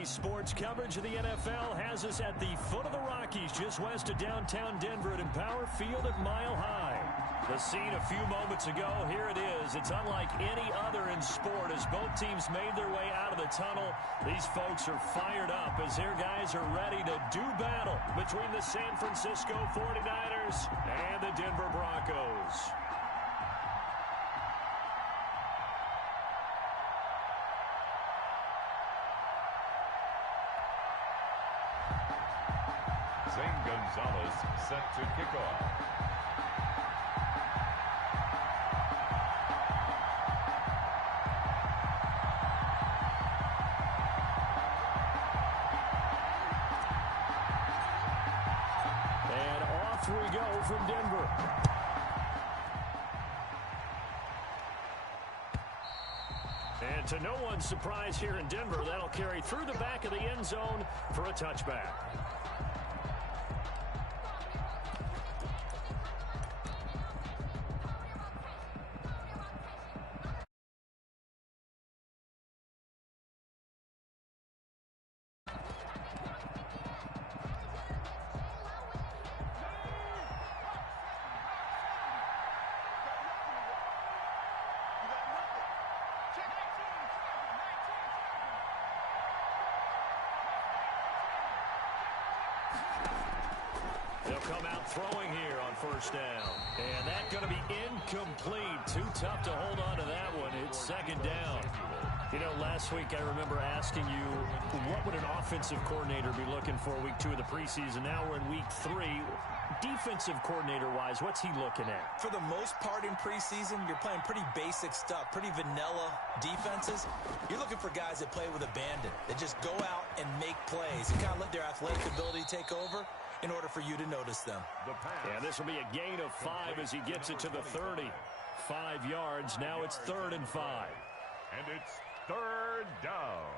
Today's sports coverage of the NFL has us at the foot of the Rockies, just west of downtown Denver at Empower Field at Mile High. The scene a few moments ago, here it is. It's unlike any other in sport as both teams made their way out of the tunnel. These folks are fired up as their guys are ready to do battle between the San Francisco 49ers and the Denver Broncos. Zane Gonzalez set to kick off. And off we go from Denver. And to no one's surprise here in Denver, that'll carry through the back of the end zone for a touchback. They'll come out throwing here on first down. And that's going to be incomplete. Too tough to hold on to that one. It's second down. You know, last week I remember asking you, what would an offensive coordinator be looking for week 2 of the preseason? Now we're in week 3. Defensive coordinator-wise, what's he looking at? For the most part in preseason, you're playing pretty basic stuff, pretty vanilla defenses. You're looking for guys that play with abandon, that just go out and make plays and kind of let their athletic ability take over in order for you to notice them. Yeah, this will be a gain of 5 as he gets it to the 30. 5 yards. Now it's 3rd and 5. And it's 3rd down.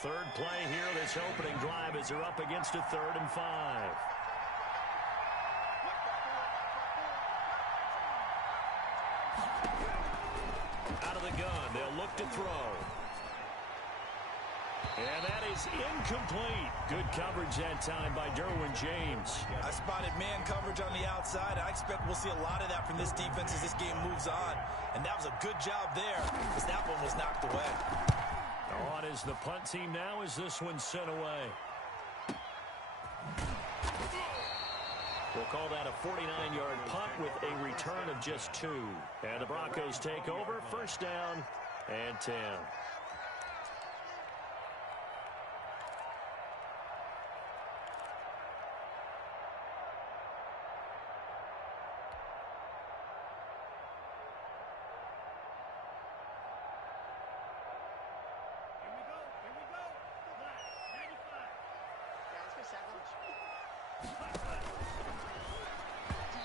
Third play here, this opening drive as they're up against a 3rd and 5. Out of the gun, they'll look to throw. And that is incomplete. Good coverage that time by Derwin James. I spotted man coverage on the outside. I expect we'll see a lot of that from this defense as this game moves on. And that was a good job there as that one was knocked away. On is the punt team now as this one's sent away. We'll call that a 49-yard punt with a return of just 2. And the Broncos take over, first down and 10.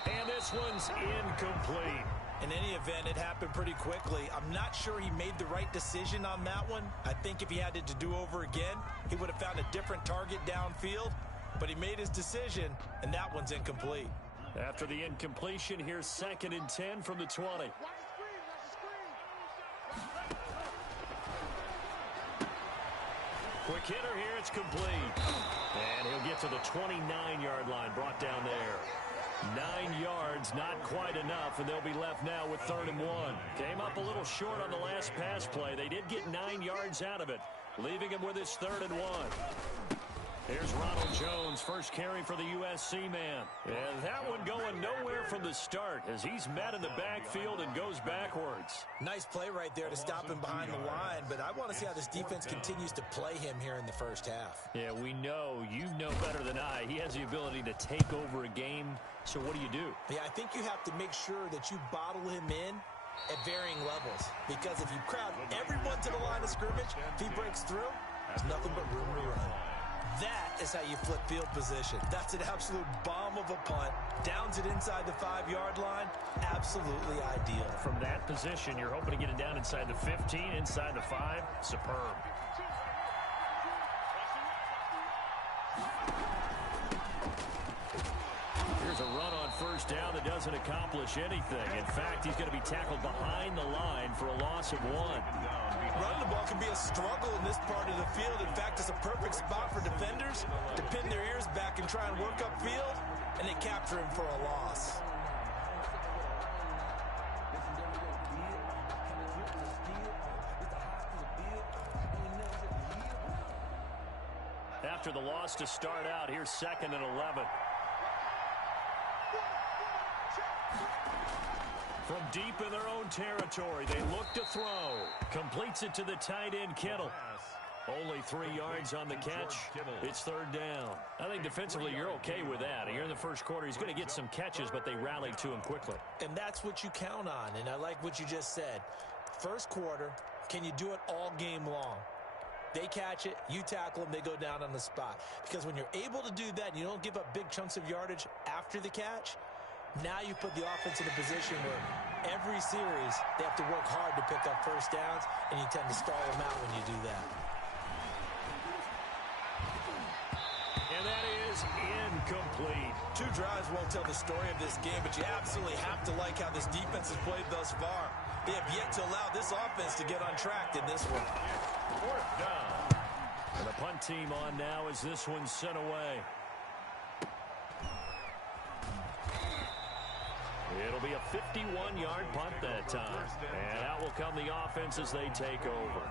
And this one's incomplete. In any event, it happened pretty quickly. I'm not sure he made the right decision on that one. I think if he had it to do over again, he would have found a different target downfield. But he made his decision, and that one's incomplete. After the incompletion, here's 2nd and 10 from the 20. Quick hitter here, it's complete. And he'll get to the 29-yard line, brought down there. 9 yards, not quite enough, and they'll be left now with 3rd and 1. Came up a little short on the last pass play. They did get 9 yards out of it, leaving him with his 3rd and 1. Here's Ronald Jones, first carry for the USC man. And that one going nowhere from the start as he's met in the backfield and goes backwards. Nice play right there to stop him behind the line, but I want to see how this defense continues to play him here in the first half. Yeah, we know, you know better than I, he has the ability to take over a game. So what do you do? Yeah, I think you have to make sure that you bottle him in at varying levels, because if you crowd everyone to the line of scrimmage, if he breaks through, there's nothing but room to run. That is how you flip field position. That's an absolute bomb of a punt. Downs it inside the 5-yard line. Absolutely ideal. From that position, you're hoping to get it down inside the 15, inside the 5. Superb. Here's a run on first down that doesn't accomplish anything. In fact, he's going to be tackled behind the line for a loss of 1. Running the ball can be a struggle in this part of the field. In fact, it's a perfect spot for defenders to pin their ears back and try and work upfield, and they capture him for a loss. After the loss to start out, here's 2nd and 11. From deep in their own territory, they look to throw. Completes it to the tight end, Kittle. Only 3 yards on the catch. It's 3rd down. I think defensively you're okay with that. Here in the first quarter, he's going to get some catches, but they rallied to him quickly. And that's what you count on, and I like what you just said. First quarter, can you do it all game long? They catch it, you tackle them, they go down on the spot. Because when you're able to do that and you don't give up big chunks of yardage after the catch, now you put the offense in a position where every series they have to work hard to pick up first downs, and you tend to stall them out when you do that. And that is incomplete. 2 drives won't tell the story of this game, but you absolutely have to like how this defense has played thus far. They have yet to allow this offense to get on track in this one. 4th down. And the punt team on now as this one's sent away. It'll be a 51-yard punt that time. And out will come the offense as they take over.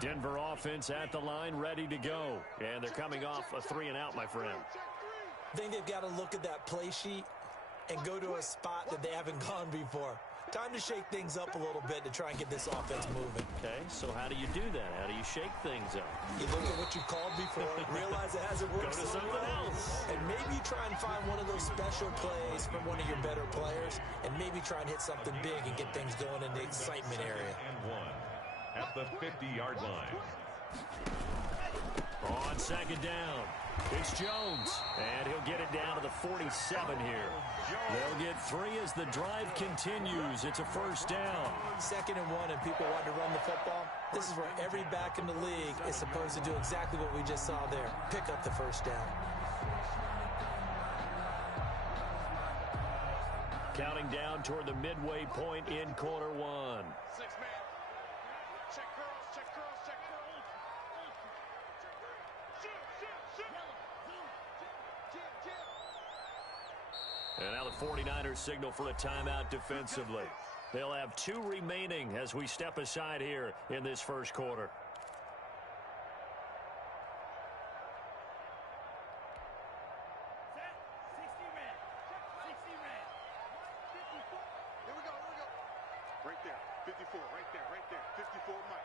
Denver offense at the line, ready to go. And they're coming off a 3-and-out, my friend. I think they've got to look at that play sheet and go to a spot that they haven't gone before. Time to shake things up a little bit to try and get this offense moving. Okay, so how do you do that? How do you shake things up? You look at what you called before, realize it hasn't worked Go to so something well, else. and maybe try and find one of those special plays from one of your better players, and maybe try and hit something big and get things going in the excitement area. And 1 at the 50-yard line. On 2nd down, it's Jones, and he'll get it down to the 47 here. They'll get 3 as the drive continues. It's a first down. 2nd and 1, and people want to run the football. This is where every back in the league is supposed to do exactly what we just saw there. Pick up the first down. Counting down toward the midway point in quarter 1. 6-man. Check curls, check curls, check curls. And now the 49ers signal for a timeout defensively. They'll have 2 remaining as we step aside here in this first quarter. Right there, 54, right there, 54, Mike.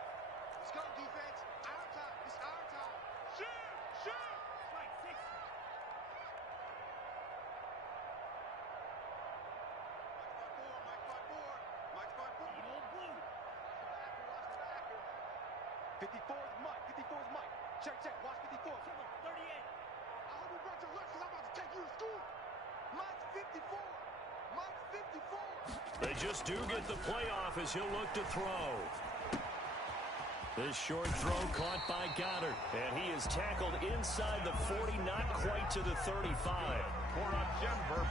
Let's go, defense. Our time, it's our time. Shoot! Right, 60. Mike 5-4. Eat old blue. Watch the backer. 54 is Mike, 54 is Mike. Check, watch 54. 38. I hope you brought your lunch because I'm about to take you to school. Mike's 54. Mike's 54. They just do get the playoff as he'll look to throw. This short throw caught by Goddard, and he is tackled inside the 40, not quite to the 35.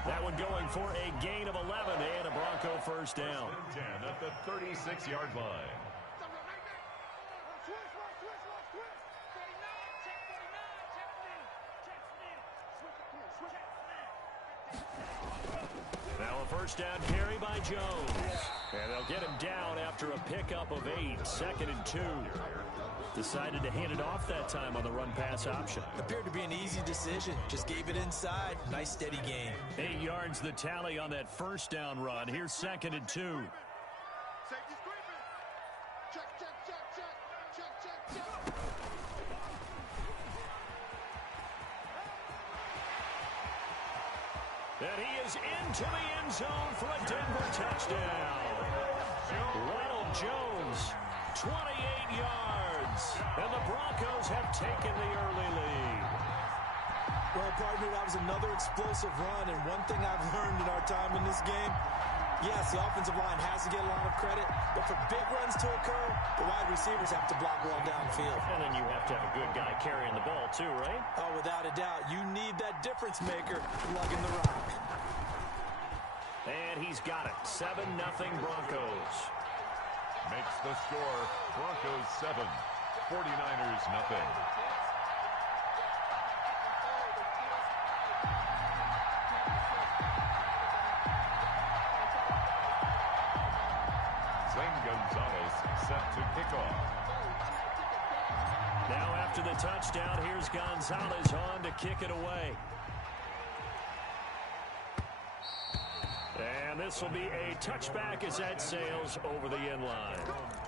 That one going for a gain of 11 and a Bronco first down. 10 at the 36-yard line. Now a first down carry by Jones. And they'll get him down after a pickup of 8. 2nd and 2. Decided to hand it off that time on the run-pass option. Appeared to be an easy decision. Just gave it inside. Nice, steady gain. 8 yards the tally on that first down run. Here's 2nd and 2. Safety scraping. Check. And he is into the end zone for a Denver touchdown. Ronald Jones, 28 yards. And the Broncos have taken the early lead. Well, partner, that was another explosive run, and one thing I've learned in our time in this game, yes, the offensive line has to get a lot of credit, but for big runs to occur, the wide receivers have to block well downfield. And then you have to have a good guy carrying the ball too, right? Oh, without a doubt. You need that difference maker lugging the rock. And he's got it. 7-0 Broncos. Makes the score Broncos 7, 49ers nothing. Gonzalez set to kick off. Now after the touchdown, here's Gonzalez on to kick it away. And this will be a touchback as that sails over the end line.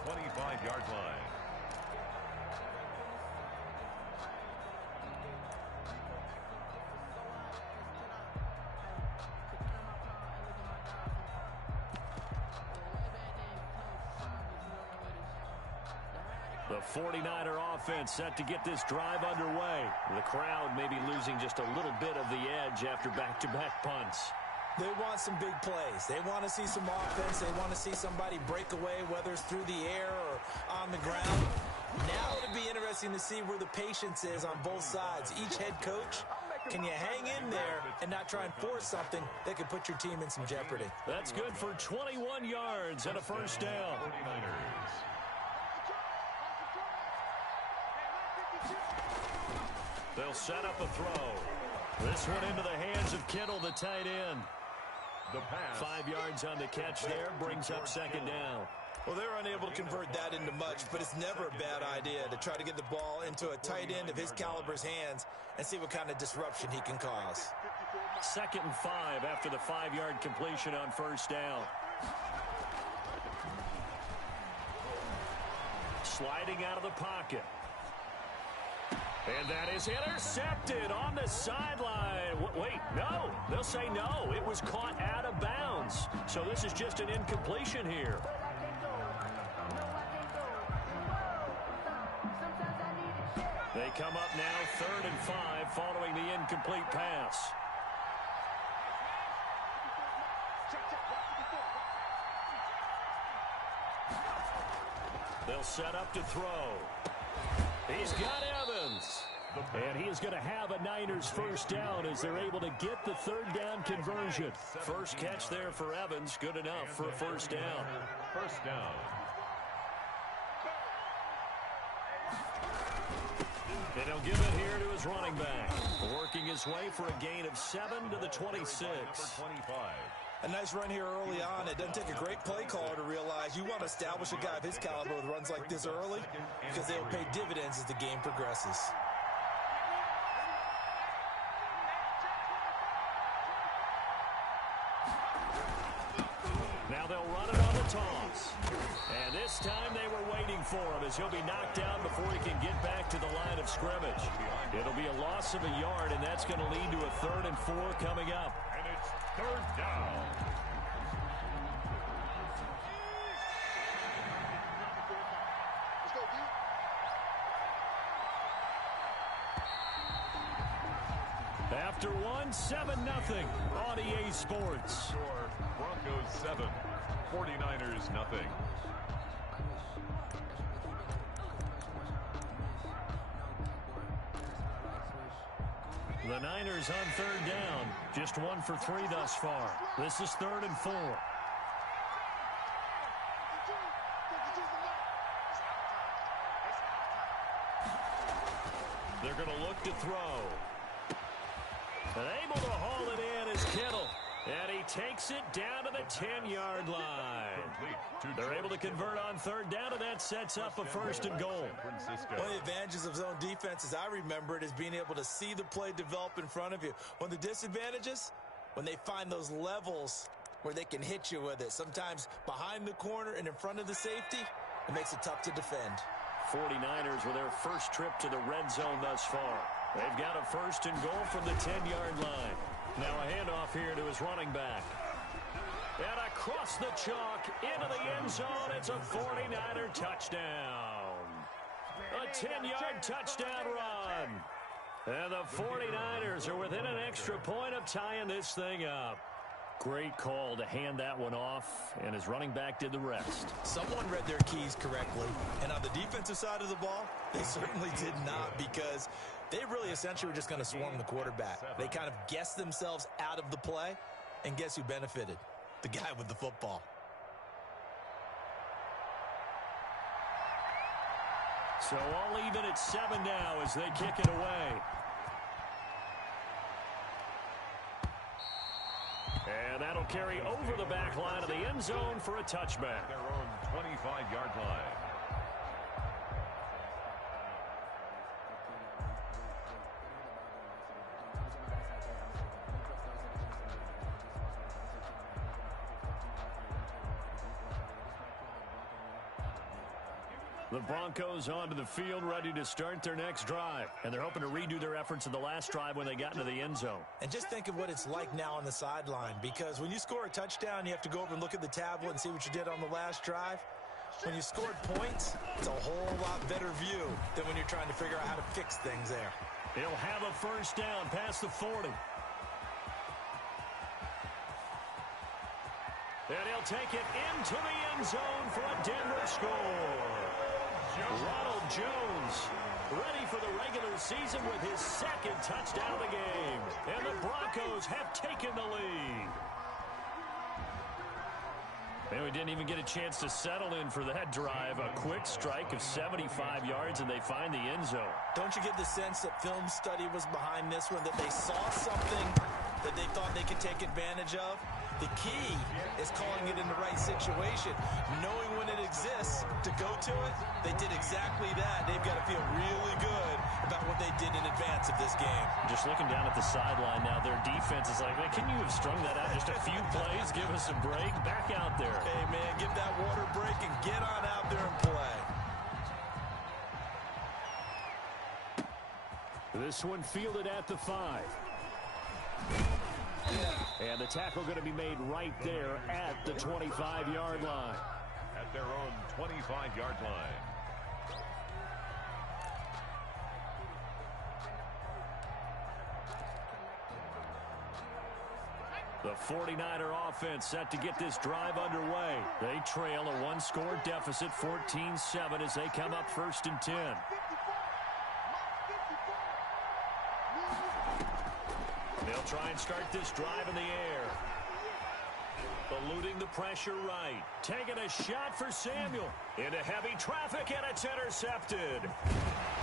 25-yard line. The 49er offense set to get this drive underway. The crowd may be losing just a little bit of the edge after back-to-back punts. They want some big plays. They want to see some offense. They want to see somebody break away, whether it's through the air or on the ground. Now it'll be interesting to see where the patience is on both sides. Each head coach, can you hang in there and not try and force something that could put your team in some jeopardy? That's good for 21 yards and a first down. 49ers. They'll set up a throw. This one into the hands of Kittle, the tight end. The pass. 5 yards on the catch there, brings up second down. Well, they're unable to convert that into much, but it's never a bad idea to try to get the ball into a tight end of his caliber's hands and see what kind of disruption he can cause. 2nd and 5 after the 5-yard completion on first down. Sliding out of the pocket. And that is intercepted on the sideline. Wait, no. They'll say no. It was caught out of bounds. So this is just an incompletion here. They come up now 3rd and 5 following the incomplete pass. They'll set up to throw. He's got Evans. And he is going to have a Niners first down as they're able to get the 3rd down conversion. First catch there for Evans. Good enough for a first down. First down. And he'll give it here to his running back. Working his way for a gain of 7 to the 26. Number 25. A nice run here early on. It doesn't take a great play caller to realize you want to establish a guy of his caliber with runs like this early because they'll pay dividends as the game progresses. Now they'll run it on the toss. And this time they were waiting for him as he'll be knocked down before he can get back to the line of scrimmage. It'll be a loss of a yard, and that's going to lead to a 3rd and 4 coming up. And it's 3rd down. After one, 7-0 on EA Sports. Score Broncos 7, 49ers nothing. The Niners on 3rd down. Just 1 for 3 thus far. This is 3rd and 4. They're going to look to throw. And able to haul it in is Kittle. And he takes it down to the 10-yard line. They're able to convert on 3rd down, and that sets up a 1st and goal. One of the advantages of zone defense, as I remember it, is being able to see the play develop in front of you. One of the disadvantages, when they find those levels where they can hit you with it. Sometimes behind the corner and in front of the safety, it makes it tough to defend. 49ers with their first trip to the red zone thus far. They've got a 1st and goal from the 10-yard line. Now a handoff here to his running back. And across the chalk into the end zone. It's a 49er touchdown. A 10-yard touchdown run. And the 49ers are within an extra point of tying this thing up. Great call to hand that one off, and his running back did the rest. Someone read their keys correctly, and on the defensive side of the ball, they certainly did not, because they really essentially were just going to swarm the quarterback. They kind of guessed themselves out of the play, and guess who benefited? The guy with the football. So all even at 7 now as they kick it away. And that'll carry over the back line of the end zone for a touchback. Their own 25-yard line. The Broncos onto the field, ready to start their next drive. And they're hoping to redo their efforts in the last drive when they got into the end zone. And just think of what it's like now on the sideline, because when you score a touchdown, you have to go over and look at the tablet and see what you did on the last drive. When you scored points, it's a whole lot better view than when you're trying to figure out how to fix things there. He'll have a first down past the 40. And he'll take it into the end zone for a Denver score. Ronald Jones ready for the regular season with his second touchdown of the game. And the Broncos have taken the lead. And we didn't even get a chance to settle in for that drive. A quick strike of 75 yards, and they find the end zone. Don't you get the sense that film study was behind this one, that they saw something that they thought they could take advantage of? The key is calling it in the right situation, knowing when it exists to go to it. They did exactly that. They've got to feel really good about what they did in advance of this game. Just looking down at the sideline now, their defense is like, man, can you have strung that out just a few plays? Give us a break. Back out there. Hey, man, give that water break and get on out there and play. This one fielded at the 5. And the tackle going to be made right there at the 25-yard line. At their own 25-yard line. The 49er offense set to get this drive underway. They trail a one-score deficit, 14-7, as they come up 1st and 10. They'll try and start this drive in the air. Eluding the pressure right. Taking a shot for Samuel. Into heavy traffic, and it's intercepted.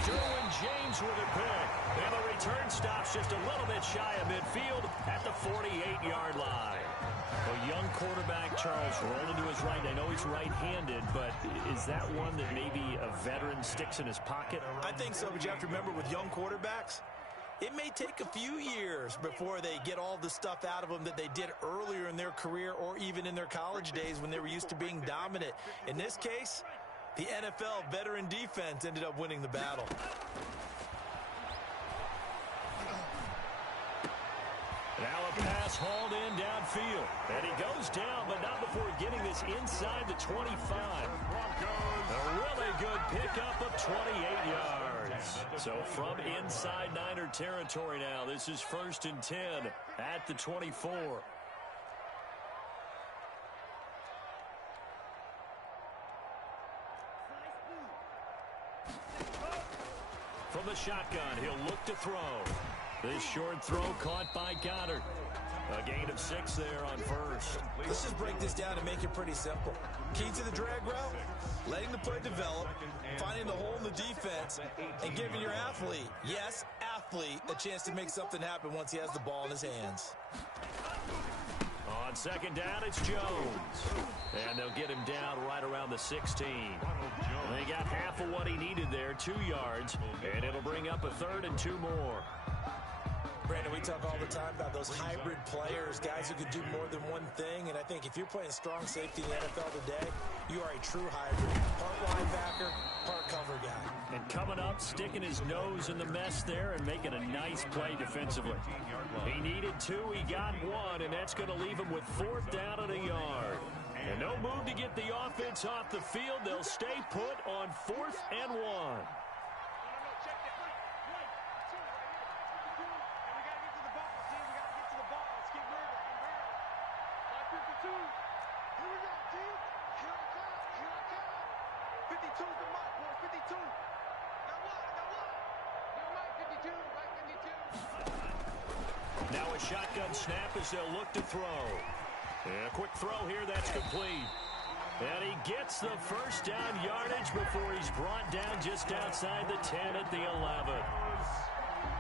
Derwin James with a pick. And the return stops just a little bit shy of midfield at the 48-yard line. A young quarterback, Charles, rolling to his right. I know he's right-handed, but is that one that maybe a veteran sticks in his pocket? I think so, but you have to remember with young quarterbacks, it may take a few years before they get all the stuff out of them that they did earlier in their career or even in their college days when they were used to being dominant. In this case, the NFL veteran defense ended up winning the battle. Now a pass hauled in downfield. And he goes down, but not before getting this inside the 25. A really good pickup of 28 yards. So from inside Niner territory now, this is 1st and 10 at the 24. From the shotgun, he'll look to throw. This short throw caught by Goddard. A gain of 6 there on 1st. Let's just break this down and make it pretty simple. Key to the drag route, letting the play develop, finding the hole in the defense, and giving your athlete, yes, athlete, a chance to make something happen once he has the ball in his hands. On 2nd down, it's Jones. And they'll get him down right around the 16. They got half of what he needed there, 2 yards, and it'll bring up a 3rd and 2 more. Brandon, we talk all the time about those hybrid players, guys who can do more than one thing, and I think if you're playing strong safety in the NFL today, you are a true hybrid. Part linebacker, part cover guy. And coming up, sticking his nose in the mess there and making a nice play defensively. He needed 2, he got 1, and that's going to leave him with 4th down and a yard. And no move to get the offense off the field. They'll stay put on 4th and 1. 52's the mic, boys. 52. Got one. Your mic 52. Mic 52. Now a shotgun snap as they'll look to throw. And a quick throw here, that's complete. And he gets the first down yardage before he's brought down just outside the 10 at the 11.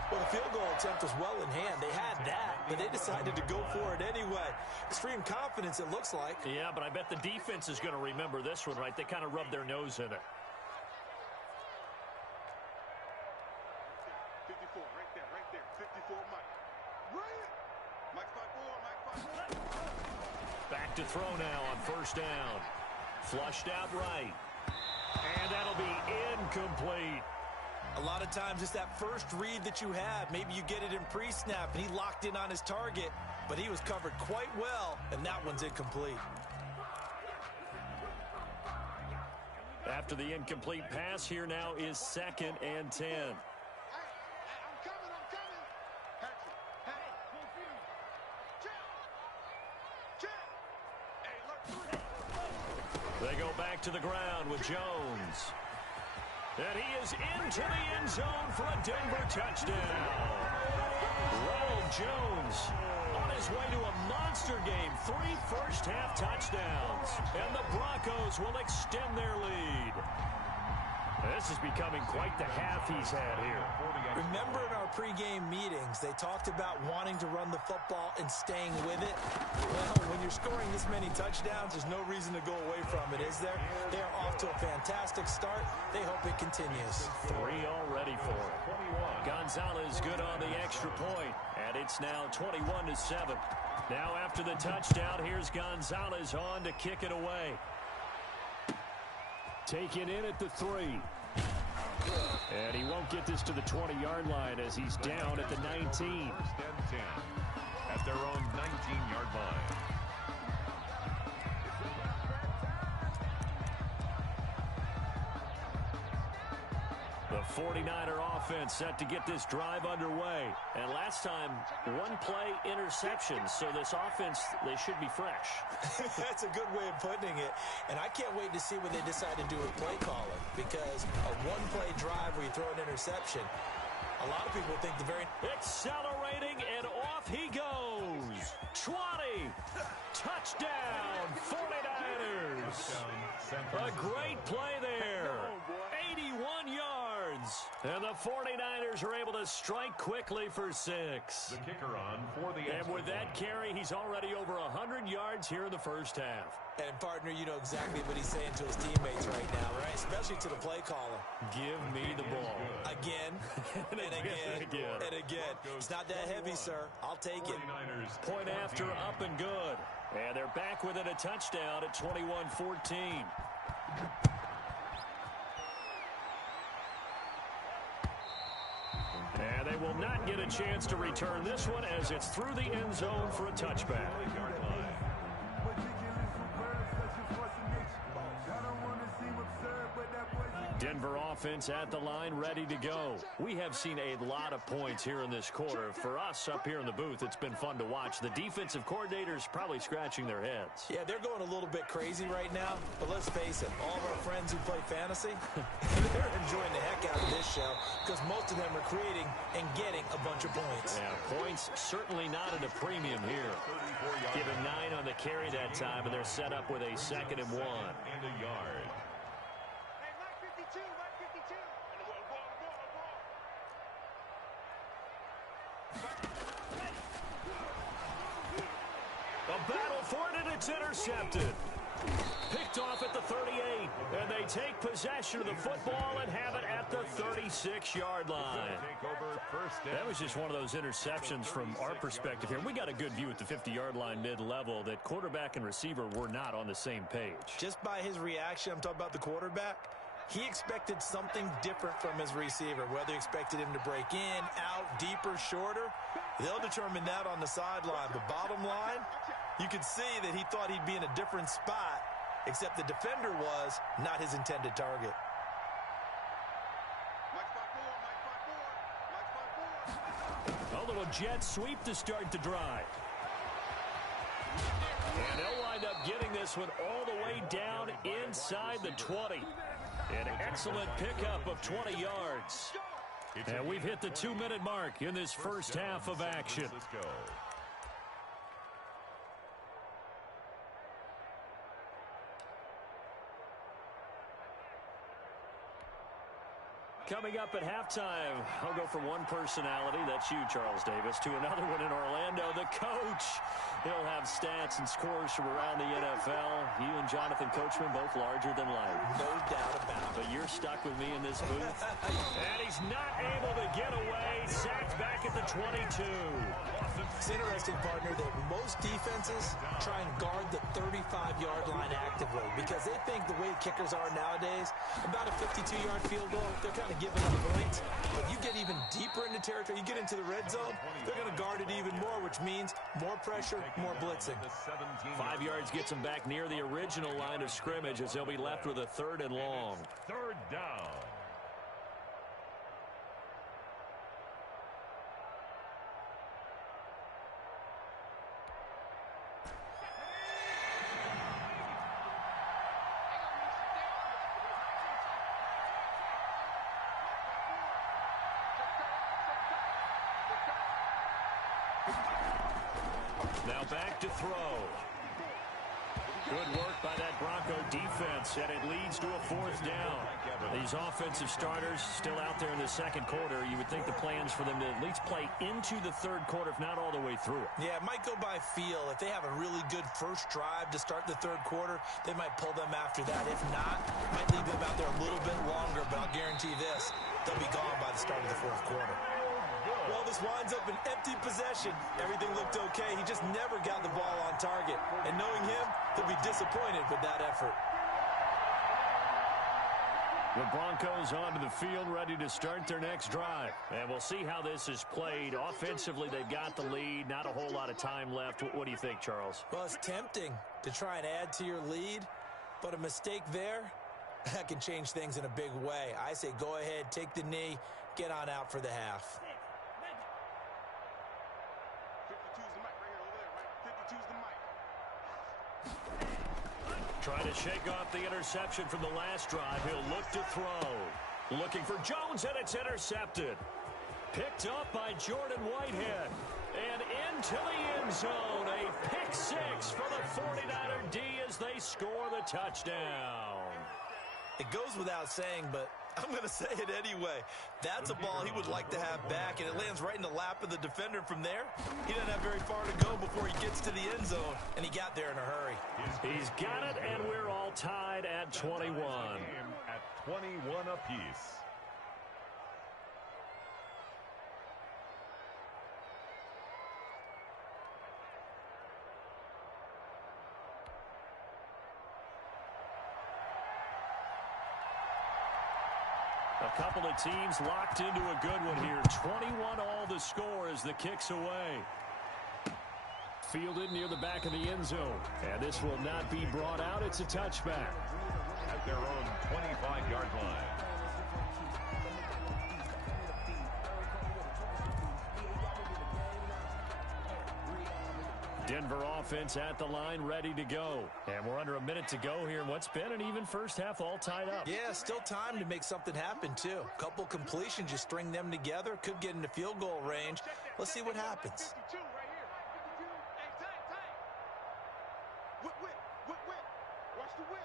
Well, the field goal attempt was well in hand. They had that, but they decided to go for it anyway. Extreme confidence, it looks like. Yeah, but I bet the defense is going to remember this one, right? They kind of rubbed their nose in it. 54, right there. 54, Mike. Right. Mike 5-4, Mike 5-4. Back to throw now on first down. Flushed out right. And that'll be incomplete. A lot of times it's that first read that you have. Maybe you get it in pre-snap, and he locked in on his target, but he was covered quite well, and that one's incomplete. After the incomplete pass, here now is 2nd and 10. I'm coming. Patrick. Check. Hey, look, 3. They go back to the ground with Jones. And he is into the end zone for a Denver touchdown. Ronald Jones on his way to a monster game. 3 first-half touchdowns. And the Broncos will extend their lead. This is becoming quite the half he's had here. Remember in our pregame meetings, they talked about wanting to run the football and staying with it? Well, when you're scoring this many touchdowns, there's no reason to go away from it, is there? They are off to a fantastic start. They hope it continues. 3 already for him. Gonzalez good on the extra point, and it's now 21-7. Now after the touchdown, here's Gonzalez on to kick it away. Taken in at the 3. And he won't get this to the 20-yard line as he's down at the 19. First and 10 at their own 19-yard line. The 49er offense set to get this drive underway. And last time, 1-play interception. So this offense, they should be fresh. That's a good way of putting it. And I can't wait to see what they decide to do with play calling. Because a 1-play drive where you throw an interception, a lot of people think the very... Accelerating, and off he goes. 20. Touchdown, 49ers. A great play there. 81 yards. And the 49ers are able to strike quickly for 6. The kicker on for the And with that carry, he's already over 100 yards here in the first half. And, partner, you know exactly what he's saying to his teammates right now, right? Especially to the play caller. Give me the ball. Again, and again, and again. It's not that heavy, sir. I'll take it. Point after, up and good. And they're back within a touchdown at 21-14. And they will not get a chance to return this one as it's through the end zone for a touchback. Denver offense at the line, ready to go. We have seen a lot of points here in this quarter. For us up here in the booth, it's been fun to watch. The defensive coordinators probably scratching their heads. Yeah, they're going a little bit crazy right now, but let's face it, all of our friends who play fantasy, they're enjoying the heck out of this show because most of them are creating and getting a bunch of points. Yeah, points certainly not at a premium here. Given 9 on the carry that time, and they're set up with a 2nd and 1. And a yard. A battle for it, and it's intercepted. Picked off at the 38, and they take possession of the football and have it at the 36-yard line. That was just one of those interceptions from our perspective here. We got a good view at the 50-yard line mid-level that quarterback and receiver were not on the same page. Just by his reaction, I'm talking about the quarterback, he expected something different from his receiver, whether he expected him to break in, out, deeper, shorter. They'll determine that on the sideline. But bottom line, you could see that he thought he'd be in a different spot, except the defender was not his intended target. A little jet sweep to start the drive. And they'll wind up getting this one all the way down inside the 20. An excellent pickup of 20 yards. And we've hit the 2-minute mark in this first half of action. Coming up at halftime, I'll go from one personality, that's you, Charles Davis, to another one in Orlando, the coach. He'll have stats and scores from around the NFL. You and Jonathan Coachman both larger than life. No doubt about it. But you're stuck with me in this booth. And he's not able to get away. Sacked back at the 22. It's interesting, partner, that most defenses try and guard the 35-yard line actively because they think the way kickers are nowadays, about a 52-yard field goal, they're kind of giving up points. But you get even deeper into territory, you get into the red zone, they're going to guard it even more, which means more pressure, more blitzing. 5 yards gets them back near the original line of scrimmage as they'll be left with a 3rd and long. 3rd down. Now back to throw. Good work by that Bronco defense, and it leads to a 4th down. These offensive starters still out there in the second quarter. You would think the plans for them to at least play into the 3rd quarter, if not all the way through it. Yeah, it might go by feel. If they have a really good first drive to start the 3rd quarter, they might pull them after that. If not, might leave them out there a little bit longer, but I'll guarantee this, they'll be gone by the start of the 4th quarter. Well, this winds up an empty possession. Everything looked okay. He just never got the ball on target. And knowing him, he'll be disappointed with that effort. The Broncos onto the field, ready to start their next drive. And we'll see how this is played. Offensively, they've got the lead. Not a whole lot of time left. What do you think, Charles? Well, it's tempting to try and add to your lead, but a mistake there, that can change things in a big way. I say go ahead, take the knee, get on out for the half. 52's the mic right here, over there, right? 52's the mic. Trying to shake off the interception from the last drive. He'll look to throw. Looking for Jones, and it's intercepted. Picked up by Jordan Whitehead. And into the end zone. A pick 6 for the 49er D as they score the touchdown. It goes without saying, but I'm going to say it anyway. That's a ball he would like to have back, and it lands right in the lap of the defender from there. He doesn't have very far to go before he gets to the end zone, and he got there in a hurry. He's got it, and we're all tied at 21. At 21 apiece. A couple of teams locked into a good one here. 21 all the score as the kick's away. Fielded near the back of the end zone. And this will not be brought out. It's a touchback. At their own 25-yard line. Denver offense at the line, ready to go. And we're under a minute to go here in what's been an even first half, all tied up. Yeah, still time to make something happen, too. Couple completions, you string them together, could get into field goal range. Let's see what happens. 52 right here. 52. Hey, time. Whip. Watch the whip.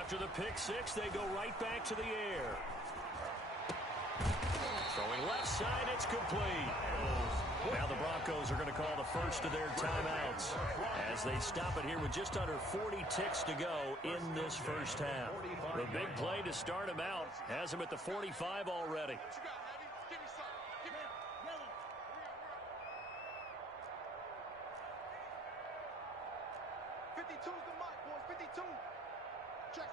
After the pick 6, they go right back to the air. Throwing left side, it's complete. Now the Broncos are going to call the first of their timeouts as they stop it here with just under 40 ticks to go in this first half. The big play to start him out has him at the 45 already. What you got, Heavy? Give me something. Give me yellow. 52's the mic, boys. 52. Check.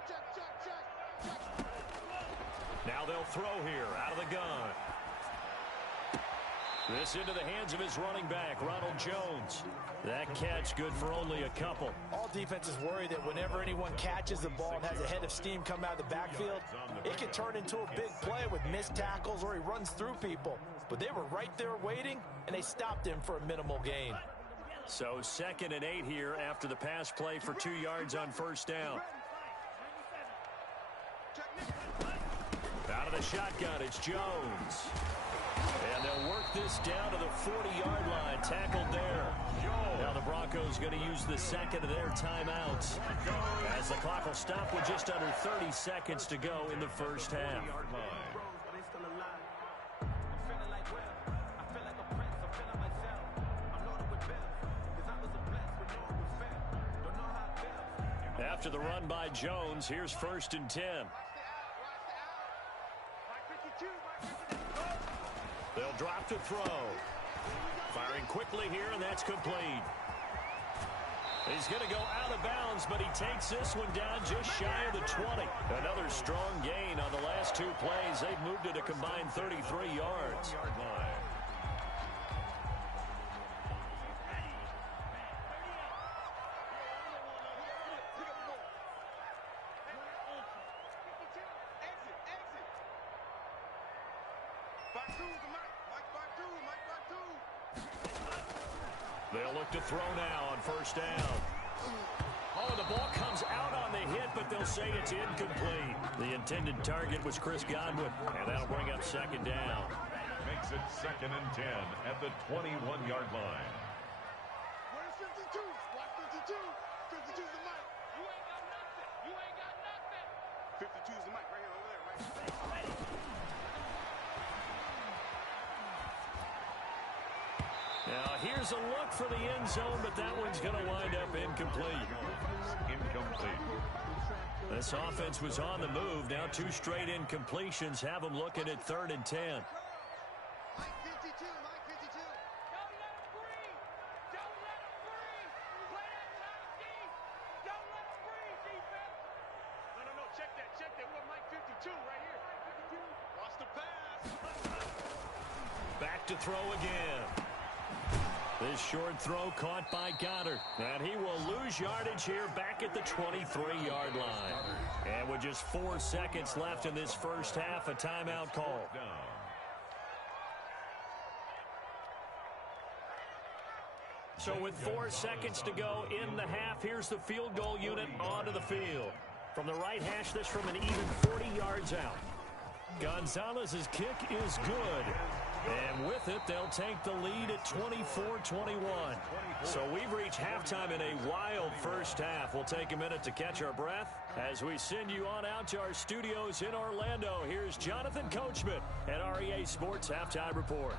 Now they'll throw here out of the gun. This into the hands of his running back, Ronald Jones. That catch good for only a couple. All defenses worry that whenever anyone catches the ball and has a head of steam come out of the backfield, it can turn into a big play with missed tackles or he runs through people. But they were right there waiting, and they stopped him for a minimal gain. So 2nd and 8 here after the pass play for 2 yards on first down. Out of the shotgun, it's Jones. And they'll work this down to the 40-yard line. Tackled there. Now the Broncos going to use the second of their timeouts as the clock will stop with just under 30 seconds to go in the first half. After the run by Jones, here's 1st and 10. They'll drop to throw. Firing quickly here, and that's complete. He's going to go out of bounds, but he takes this one down just shy of the 20. Another strong gain on the last 2 plays. They've moved it a combined 33 yards. They'll look to throw now on first down. Oh, the ball comes out on the hit, but they'll say it's incomplete. The intended target was Chris Godwin, and that'll bring up 2nd down. Makes it 2nd and 10 at the 21-yard line. Where's 52? Watch 52. 52's the mic. You ain't got nothing. You ain't got nothing. 52's the mic right here over there, right? Now, here's a look for the end zone, but that one's going to wind up incomplete. Incomplete. This offense was on the move. Now 2 straight incompletions have them looking at 3rd and 10. Mike 52, Mike 52. Don't let him breathe. Don't let him breathe. Play that time deep. Don't let him breathe, defense. No. Check that. We're Mike 52 right here. Watch the pass. Back to throw again. This short throw caught by Goddard. And he will lose yardage here back at the 23-yard line. And with just 4 seconds left in this first half, a timeout call. So with 4 seconds to go in the half, here's the field goal unit onto the field. From the right hash, this from an even 40 yards out. Gonzalez's kick is good. And with it, they'll take the lead at 24-21. So we've reached halftime in a wild first half. We'll take a minute to catch our breath as we send you on out to our studios in Orlando. Here's Jonathan Coachman at REA Sports Halftime Report.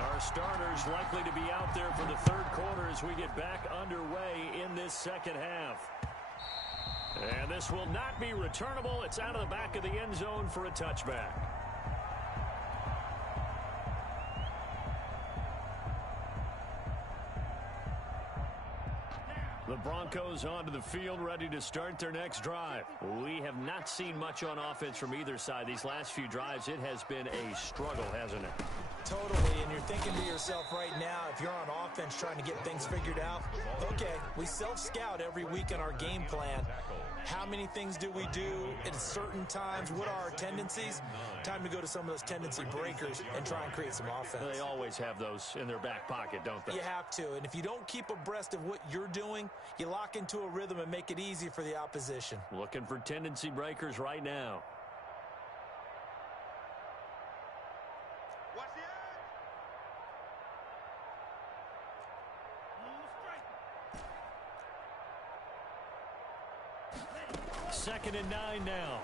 Our starters likely to be out there for the 3rd quarter as we get back underway in this second half. And this will not be returnable. It's out of the back of the end zone for a touchback. The Broncos onto the field, ready to start their next drive. We have not seen much on offense from either side. These last few drives, it has been a struggle, hasn't it? Totally, and you're thinking to yourself right now, if you're on offense trying to get things figured out, okay, we self-scout every week in our game plan. How many things do we do at certain times? What are our tendencies? Time to go to some of those tendency breakers and try and create some offense. They always have those in their back pocket, don't they? You have to, and if you don't keep abreast of what you're doing, you lock into a rhythm and make it easy for the opposition. Looking for tendency breakers right now. Watch the edge. 2nd and 9 now.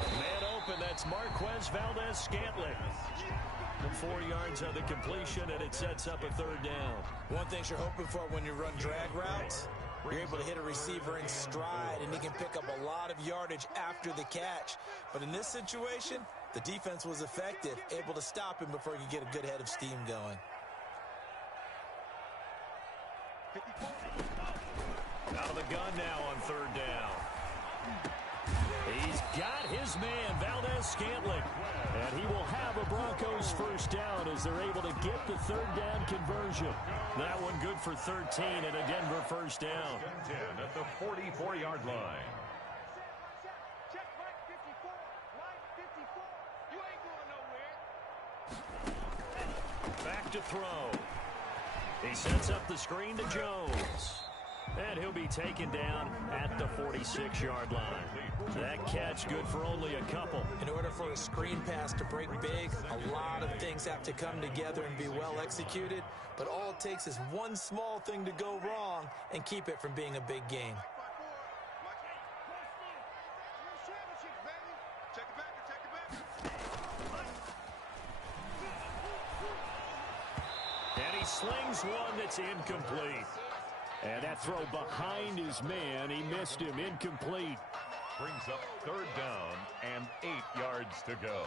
Man open, that's Marquez Valdez-Scantling. The 4 yards on the completion, and it sets up a 3rd down. One thing you're hoping for when you run drag routes, you're able to hit a receiver in stride, and he can pick up a lot of yardage after the catch. But in this situation, the defense was effective, able to stop him before he could get a good head of steam going. 54. Out of the gun now on 3rd down. He's got his man, Valdez-Scantling. And he will have a Broncos 1st down as they're able to get the 3rd down conversion. That one good for 13 and a Denver 1st down. 10 at the 44-yard line. Check Mike 54. Mike 54. You ain't going nowhere. Back to throw. He sets up the screen to Jones. And he'll be taken down at the 46-yard line. That catch good for only a couple. In order for a screen pass to break big, a lot of things have to come together and be well executed. But all it takes is one small thing to go wrong and keep it from being a big game. And he slings one that's incomplete. And that throw behind his man, he missed him, incomplete. Brings up 3rd down and 8 yards to go.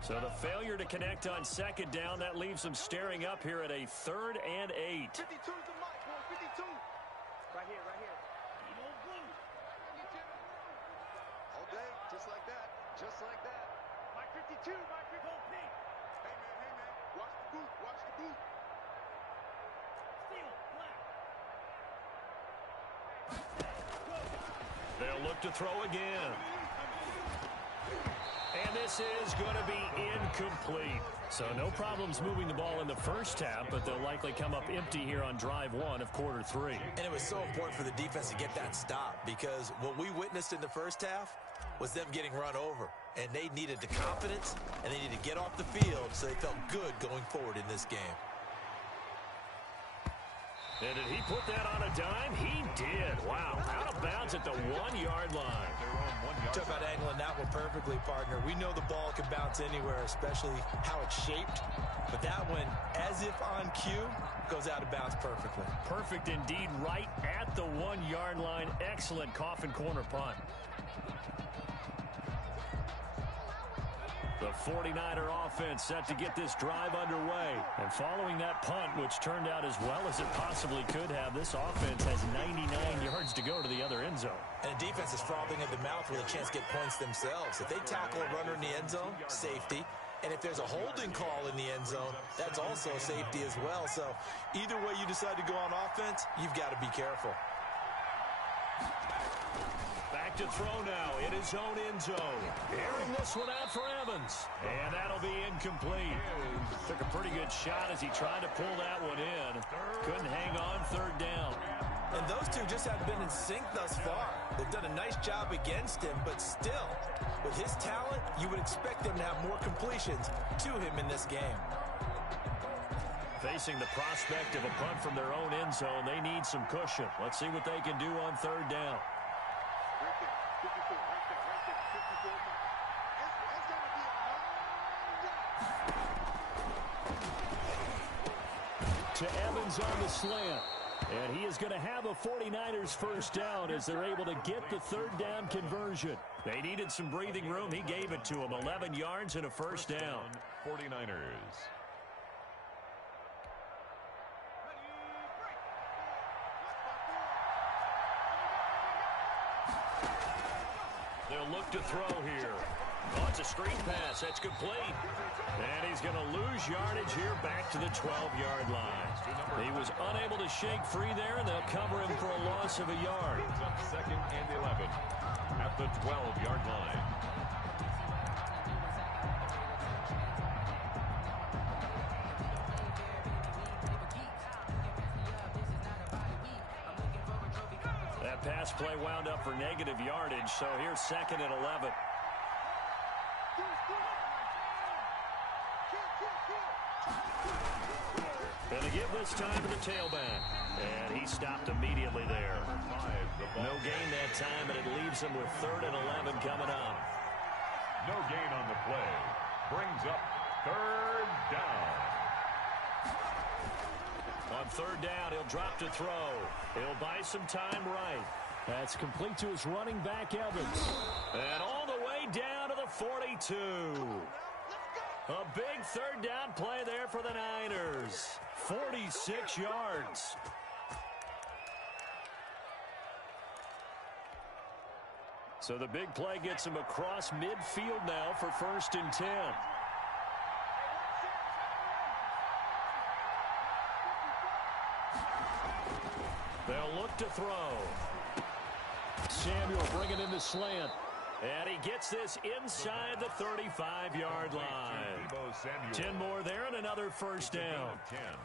So the failure to connect on 2nd down, that leaves him staring up here at a 3rd and 8. 52 is the mic, boy, 52. Right here, right here. All day, just like that, just like that. Mike 52, Mike 52. Hey, man, watch the boot, watch the boot. Steal, black. They'll look to throw again. And this is going to be incomplete. So no problems moving the ball in the first half, but they'll likely come up empty here on drive 1 of quarter 3. And it was so important for the defense to get that stop, because what we witnessed in the first half was them getting run over. And they needed the confidence, and they needed to get off the field so they felt good going forward in this game. And did he put that on a dime? He did. Wow. Out of bounds at the 1-yard line. Talk about angling that one perfectly, partner. We know the ball can bounce anywhere, especially how it's shaped. But that one, as if on cue, goes out of bounds perfectly. Perfect indeed, right at the 1-yard line. Excellent coffin corner punt. The 49er offense set to get this drive underway. And following that punt, which turned out as well as it possibly could have, this offense has 99 yards to go to the other end zone. And the defense is frothing at the mouth with a chance to get points themselves. If they tackle a runner in the end zone, safety. And if there's a holding call in the end zone, that's also safety as well. So either way you decide to go on offense, you've got to be careful. Back to throw now in his own end zone. Airing this one out for Evans. And that'll be incomplete. Took a pretty good shot as he tried to pull that one in. Couldn't hang on 3rd down. And those two just haven't been in sync thus far. They've done a nice job against him, but still, with his talent, you would expect them to have more completions to him in this game. Facing the prospect of a punt from their own end zone, they need some cushion. Let's see what they can do on 3rd down. To Evans on the slant. And he is going to have a 49ers first down as they're able to get the 3rd down conversion. They needed some breathing room. He gave it to them. 11 yards and a first down. 49ers. They'll look to throw here. Oh, it's a screen pass. That's complete. And he's going to lose yardage here back to the 12-yard line. He was unable to shake free there, and they'll cover him for a loss of a yard. 2nd and 11 at the 12-yard line. That pass play wound up for negative yardage, so here's 2nd and 11. And to give this time to the tailback. And he stopped immediately there. No gain that time, and it leaves him with 3rd and 11 coming up. No gain on the play. Brings up 3rd down. On 3rd down, he'll drop to throw. He'll buy some time right. That's complete to his running back, Evans. And all the way down to the 42. A big 3rd down play there for the Niners. 46 yards. So the big play gets him across midfield now for 1st and 10. They'll look to throw. Samuel bringing in the slant. And he gets this inside the 35-yard line. 10 more there and another first down.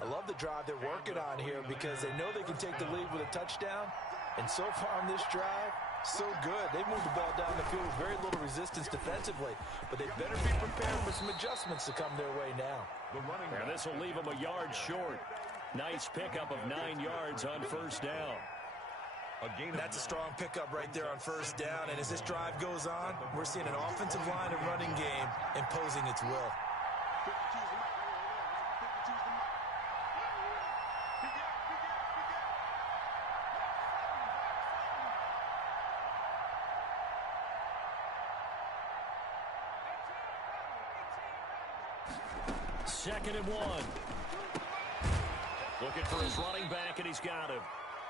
I love the drive they're working on here because they know they can take the lead with a touchdown. And so far on this drive, so good. They moved the ball down the field with very little resistance defensively. But they better be prepared for some adjustments to come their way now. And this will leave them a yard short. Nice pickup of 9 yards on first down. That's a strong pickup right there on first down. And as this drive goes on, we're seeing an offensive line and running game imposing its will. Second and 1. Looking for his running back, and he's got him.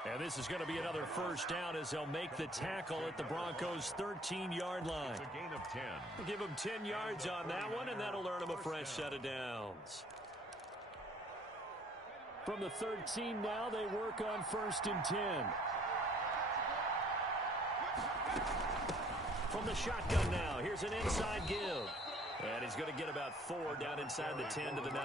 And this is going to be another first down as they'll make the tackle at the Broncos' 13-yard line. It's a gain of 10. Give him 10 yards on that one, and that'll earn him a fresh set of downs. From the 13 now, they work on first and 10. From the shotgun now, here's an inside give. And he's going to get about 4 down inside the 10 to the 9.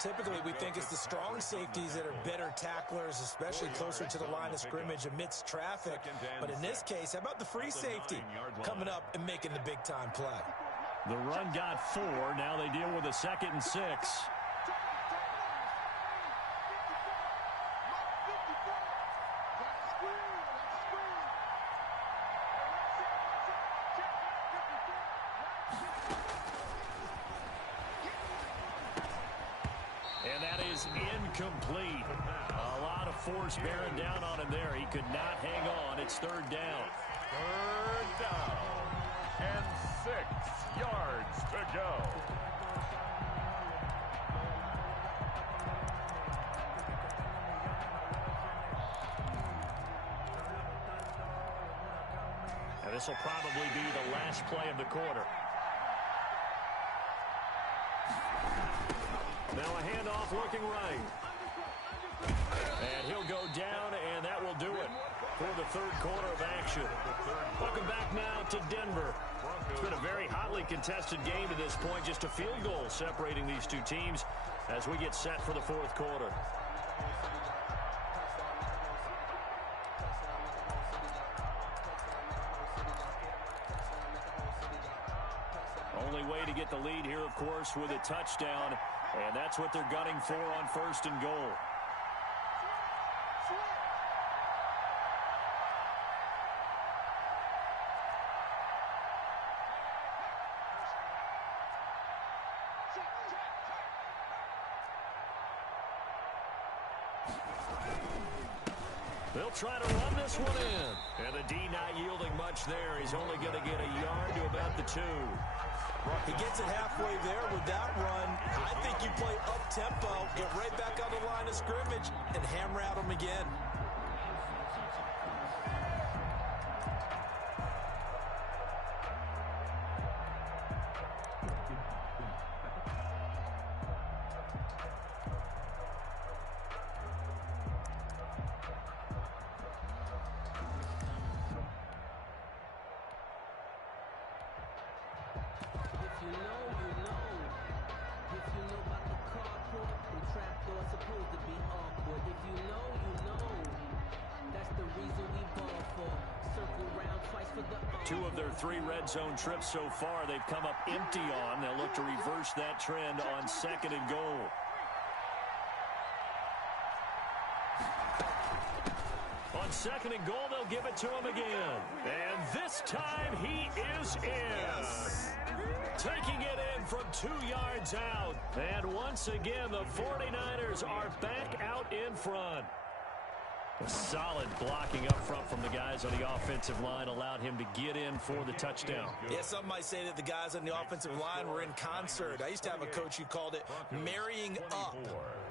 Typically, we think it's the strong safeties that are better tacklers, especially closer to the line of scrimmage amidst traffic. But in this case, how about the free safety coming up and making the big-time play? The run got 4. Now they deal with a 2nd and 6. Incomplete. A lot of force bearing down on him there. He could not hang on. It's third down. Third down. And 6 yards to go. And this will probably be the last play of the quarter. Now a handoff looking right. And he'll go down, and that will do it for the third quarter of action. Welcome back now to Denver. It's been a very hotly contested game to this point. Just a field goal separating these two teams as we get set for the fourth quarter. Only way to get the lead here, of course, with a touchdown. And that's what they're gunning for on first and goal. They'll try to run this one in. And the D not yielding much there. He's only going to get a yard to about the 2. He gets it halfway there with that run. I think you play up-tempo, get right back on the line of scrimmage, and hammer at him again. Two of their 3 red zone trips so far, they've come up empty on. They'll look to reverse that trend on second and goal. On second and goal, they'll give it to him again. And this time, he is in. Taking it in from 2 yards out. And once again, the 49ers are back out in front. A solid blocking up front from the guys on the offensive line allowed him to get in for the touchdown. Yeah, some might say that the guys on the offensive line were in concert. I used to have a coach who called it marrying up,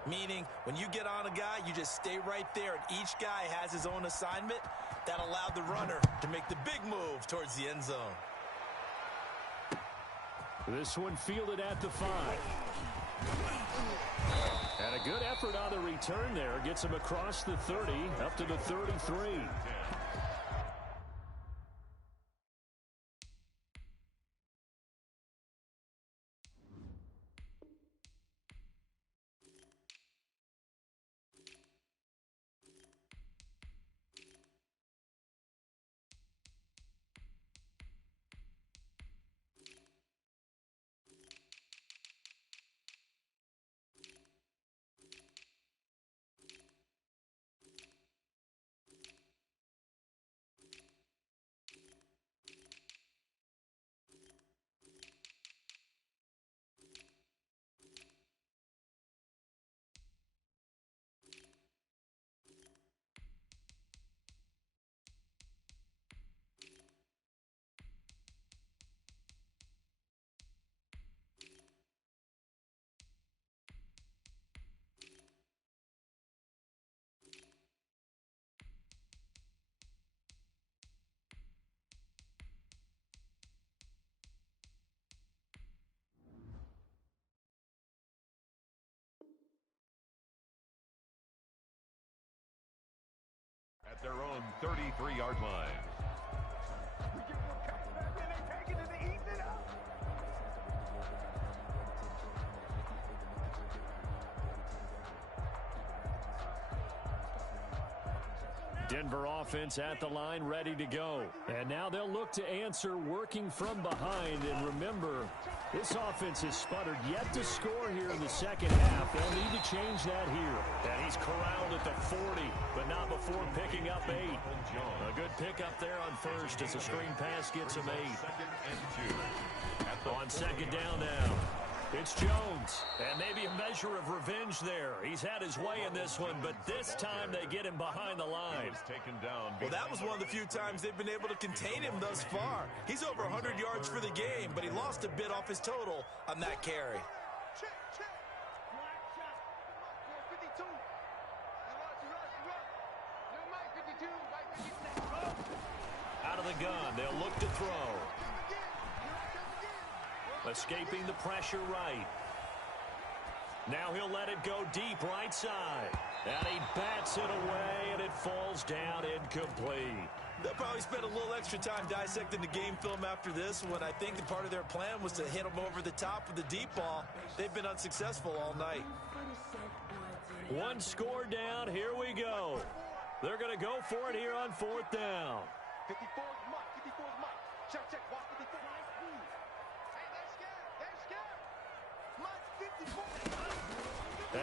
meaning when you get on a guy, you just stay right there, and each guy has his own assignment. That allowed the runner to make the big move towards the end zone. This one fielded at the 5. And a good effort on the return there. Gets him across the 30, up to the 33. their own 33-yard line. We give them a cutback and they take it and they eat it up. Denver offense at the line, ready to go. And now they'll look to answer working from behind. And remember, this offense has sputtered yet to score here in the second half. They'll need to change that here. And he's corralled at the 40, but not before picking up 8. A good pickup there on first as the screen pass gets him 8. Second and 2. On second down now, it's Jones. And maybe a measure of revenge there. He's had his way in this one, but this time they get him behind the line. Taken down. Well, that was one of the few times they've been able to contain him thus far. He's over 100 yards for the game, but he lost a bit off his total on that carry. Check, check. Black shot. 52. No, Mike 52. Mike 52. Out of the gun, they'll look to throw. Escaping the pressure right. Now he'll let it go deep right side. And he bats it away, and it falls down incomplete. They'll probably spend a little extra time dissecting the game film after this one. I think the part of their plan was to hit him over the top of the deep ball. They've been unsuccessful all night. One score down. Here we go. They're going to go for it here on fourth down. 54 is Mike. 54 is Mike. Check, check. Watch 54. Hey, they're scared. Mike 54.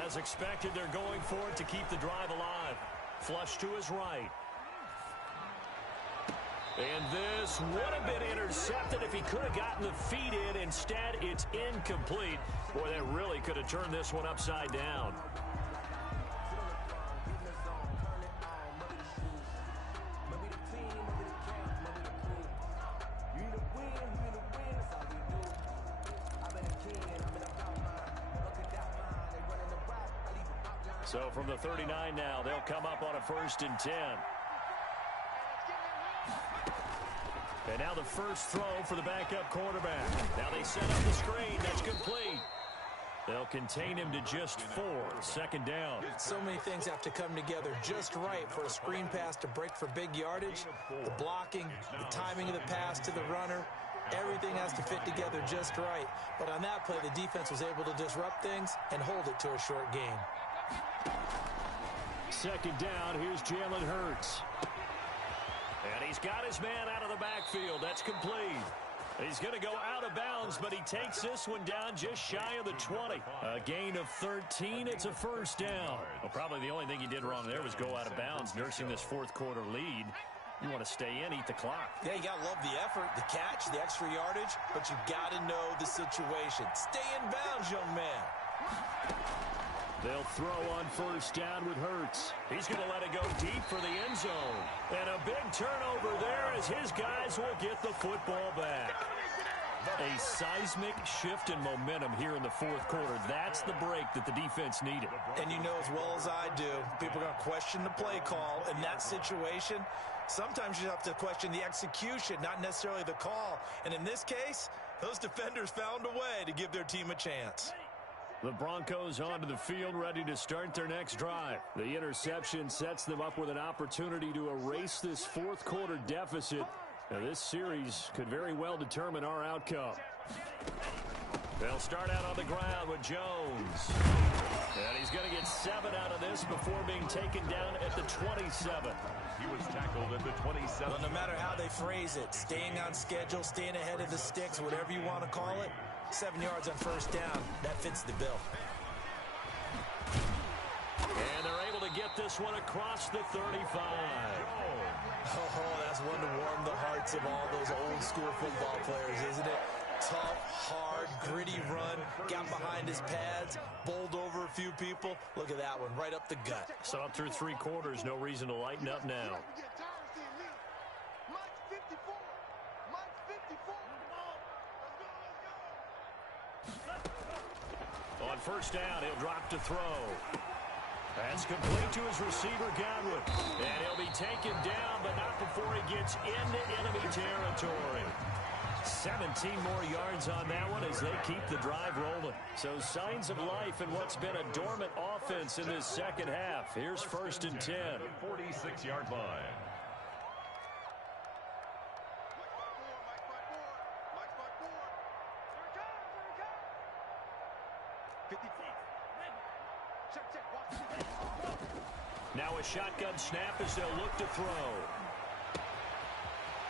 As expected, they're going for it to keep the drive alive. Flush to his right. And this would have been intercepted if he could have gotten the feet in. Instead, it's incomplete. Boy, that really could have turned this one upside down. So from the 39 now, they'll come up on a 1st and 10. And now the first throw for the backup quarterback. Now they set up the screen. That's complete. They'll contain him to just 4. Second down. So many things have to come together just right for a screen pass to break for big yardage. The blocking, the timing of the pass to the runner. Everything has to fit together just right. But on that play, the defense was able to disrupt things and hold it to a short game. Second down, here's Jalen Hurts. And he's got his man out of the backfield. That's complete. He's going to go out of bounds, but he takes this one down just shy of the 20. A gain of 13. It's a first down. Well, probably the only thing he did wrong there was go out of bounds, nursing this fourth quarter lead. You want to stay in, eat the clock. Yeah, you got to love the effort, the catch, the extra yardage, but you got to know the situation. Stay in bounds, young man. They'll throw on first down with Hurts. He's going to let it go deep for the end zone. And a big turnover there as his guys will get the football back. A seismic shift in momentum here in the fourth quarter. That's the break that the defense needed. And you know as well as I do, people are going to question the play call in that situation. Sometimes you have to question the execution, not necessarily the call. And in this case, those defenders found a way to give their team a chance. The Broncos onto the field, ready to start their next drive. The interception sets them up with an opportunity to erase this fourth quarter deficit. Now, this series could very well determine our outcome. They'll start out on the ground with Jones. And he's going to get 7 out of this before being taken down at the 27. He was tackled at the 27. Well, no matter how they phrase it, staying on schedule, staying ahead of the sticks, whatever you want to call it, 7 yards on first down, that fits the bill. And they're able to get this one across the 35. Oh, that's one to warm the hearts of all those old school football players, isn't it? Tough, hard, gritty run, got behind his pads, bowled over a few people. Look at that one, right up the gut. So up through 3 quarters, no reason to lighten up now. On first down, he'll drop to throw. That's complete to his receiver, Godwin. And he'll be taken down, but not before he gets into enemy territory. 17 more yards on that one as they keep the drive rolling. So signs of life in what's been a dormant offense in this second half. Here's 1st and 10. 46-yard line. Now a shotgun snap as they'll look to throw.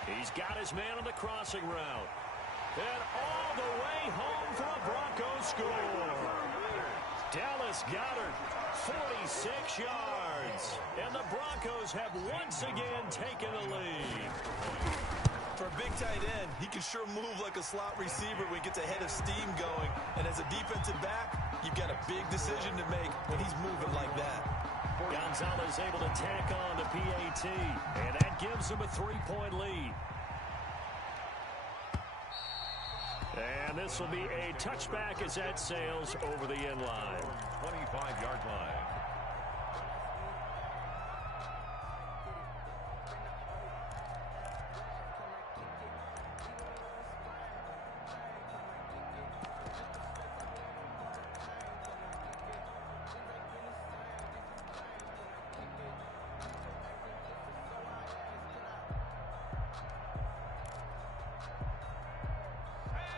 He's got his man on the crossing route. And all the way home for a Broncos score. Dallas Goedert, 46 yards. And the Broncos have once again taken the lead. For a big tight end, he can sure move like a slot receiver when he gets a head of steam going. And as a defensive back, you've got a big decision to make when he's moving like that. Gonzalez able to tack on the PAT, and that gives him a 3-point lead. And this will be a touchback as that sails over the end line. 25-yard line.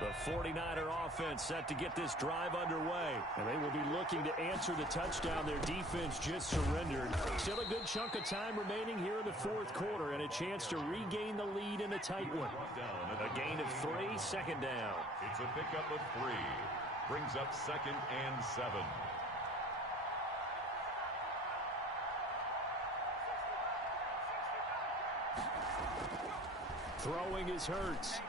The 49er offense set to get this drive underway. And they will be looking to answer the touchdown their defense just surrendered. Still a good chunk of time remaining here in the 4th quarter and a chance to regain the lead in a tight one. A gain of 3, 2nd down. It's a pickup of 3. Brings up 2nd and 7. Throwing is Hurts.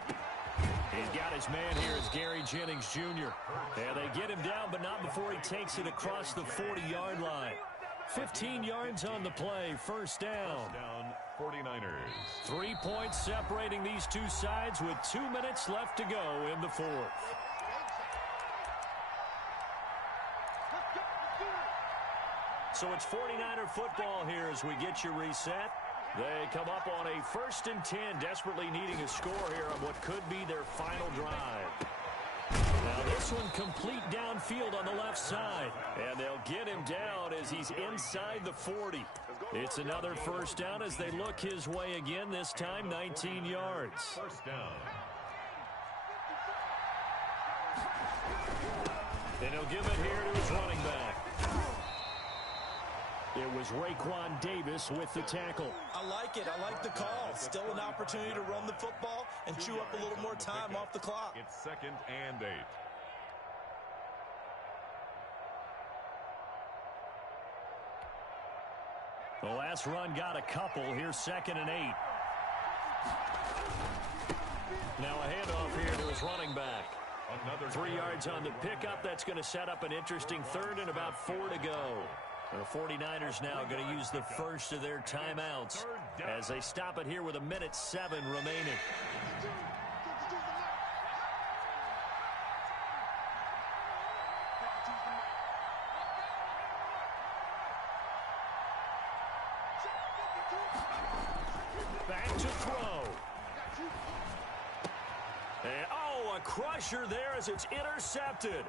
He's got his man here as Gary Jennings Jr. And they get him down, but not before he takes it across the 40-yard line. 15 yards on the play, 1st down. 49ers. 3 points separating these two sides with 2 minutes left to go in the 4th. So it's 49er football here as we get you reset. They come up on a 1st and 10, desperately needing a score here on what could be their final drive. Now this one complete downfield on the left side. And they'll get him down as he's inside the 40. It's another 1st down as they look his way again, this time 19 yards. 1st down. And he'll give it here to his running back. It was Raekwon Davis with the tackle. I like it. I like the call. Still an opportunity to run the football and chew up a little more time off the clock. It's 2nd and 8. The last run got a couple. Here's 2nd and 8. Now a handoff here to his running back. Another 3 yards on the pickup. That's going to set up an interesting 3rd and about 4 to go. The 49ers now going to use the first of their timeouts as they stop it here with 1:07 remaining. Back to throw. And, oh, a crusher there as it's intercepted.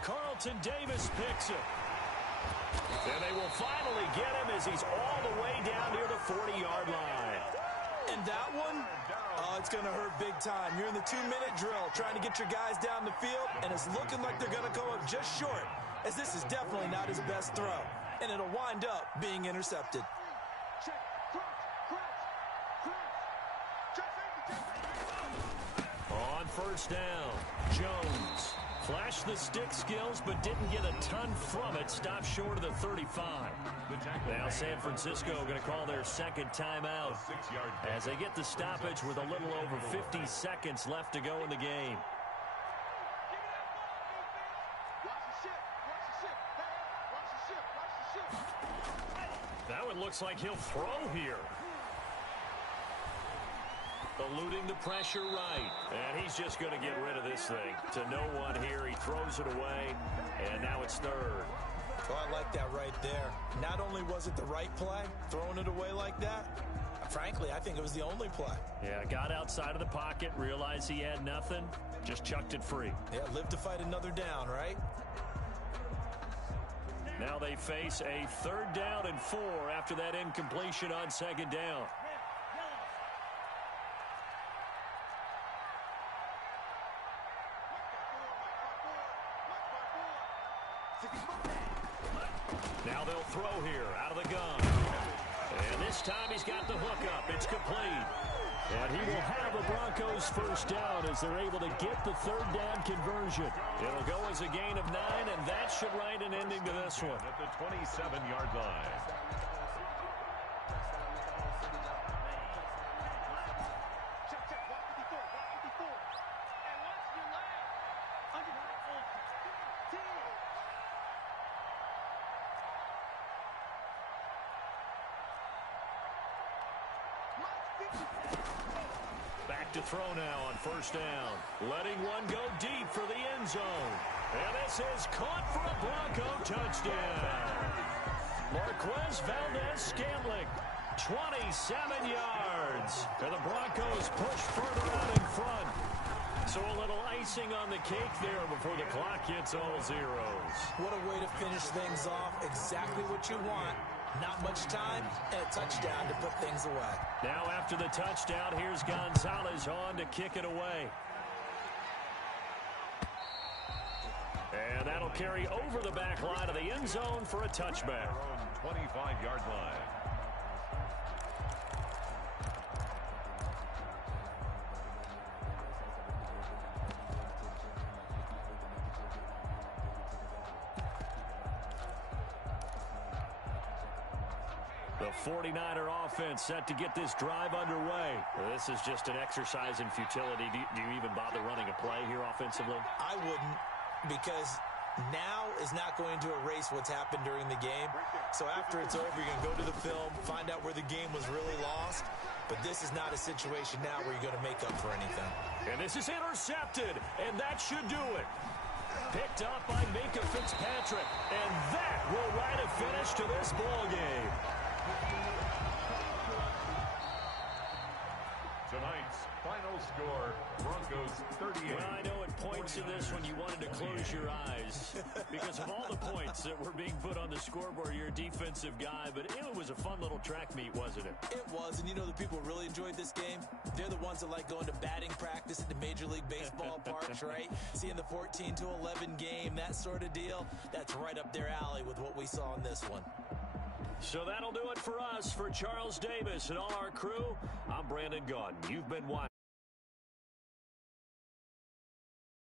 Carlton Davis picks it. And they will finally get him as he's all the way down near the 40-yard line. And that one, it's going to hurt big time. You're in the 2-minute drill trying to get your guys down the field, and it's looking like they're going to go up just short, as this is definitely not his best throw. And it'll wind up being intercepted. On 1st down, Jones flashed the stick skills, but didn't get a ton from it. Stopped short of the 35. Now San Francisco going to call their 2nd timeout as they get the stoppage with a little over 50 seconds left to go in the game. That one looks like he'll throw here. Eluding the pressure right. And he's just going to get rid of this thing. To no one here. He throws it away. And now it's 3rd. Oh, I like that right there. Not only was it the right play, throwing it away like that, frankly, I think it was the only play. Yeah, got outside of the pocket, realized he had nothing, just chucked it free. Yeah, live to fight another down, right? Now they face a 3rd down and 4 after that incompletion on 2nd down. Now they'll throw here out of the gun. And this time he's got the hook up. It's complete. And he will have a Broncos 1st down as they're able to get the 3rd down conversion. It'll go as a gain of 9, and that should write an ending to this one. At the 27-yard line. Back to throw now on 1st down. Letting one go deep for the end zone. And this is caught for a Bronco touchdown. Marquez Valdez-Scantling, 27 yards. And the Broncos push further out in front. So a little icing on the cake there before the clock hits all zeros. What a way to finish things off. Exactly what you want. Not much time, and a touchdown to put things away. Now after the touchdown, here's Gonzalez on to kick it away. And that'll carry over the back line of the end zone for a touchback. 25-yard line. The 49er offense set to get this drive underway. This is just an exercise in futility. Do you even bother running a play here offensively? I wouldn't, because now is not going to erase what's happened during the game. So after it's over, you're going to go to the film, find out where the game was really lost. But this is not a situation now where you're going to make up for anything. And this is intercepted, and that should do it. Picked up by Minkah Fitzpatrick, and that will write a finish to this ball game. Tonight's final score, Broncos 38. Well, I know at points in this one you wanted to close your eyes because of all the points that were being put on the scoreboard. You're a defensive guy, but it was a fun little track meet, wasn't it? It was, and you know the people who really enjoyed this game? They're the ones that like going to batting practice at the Major League Baseball parks, right? Seeing the 14-11 game, that sort of deal. That's right up their alley with what we saw in this one. So that'll do it for us. For Charles Davis and all our crew, I'm Brandon Gaudin. You've been watching.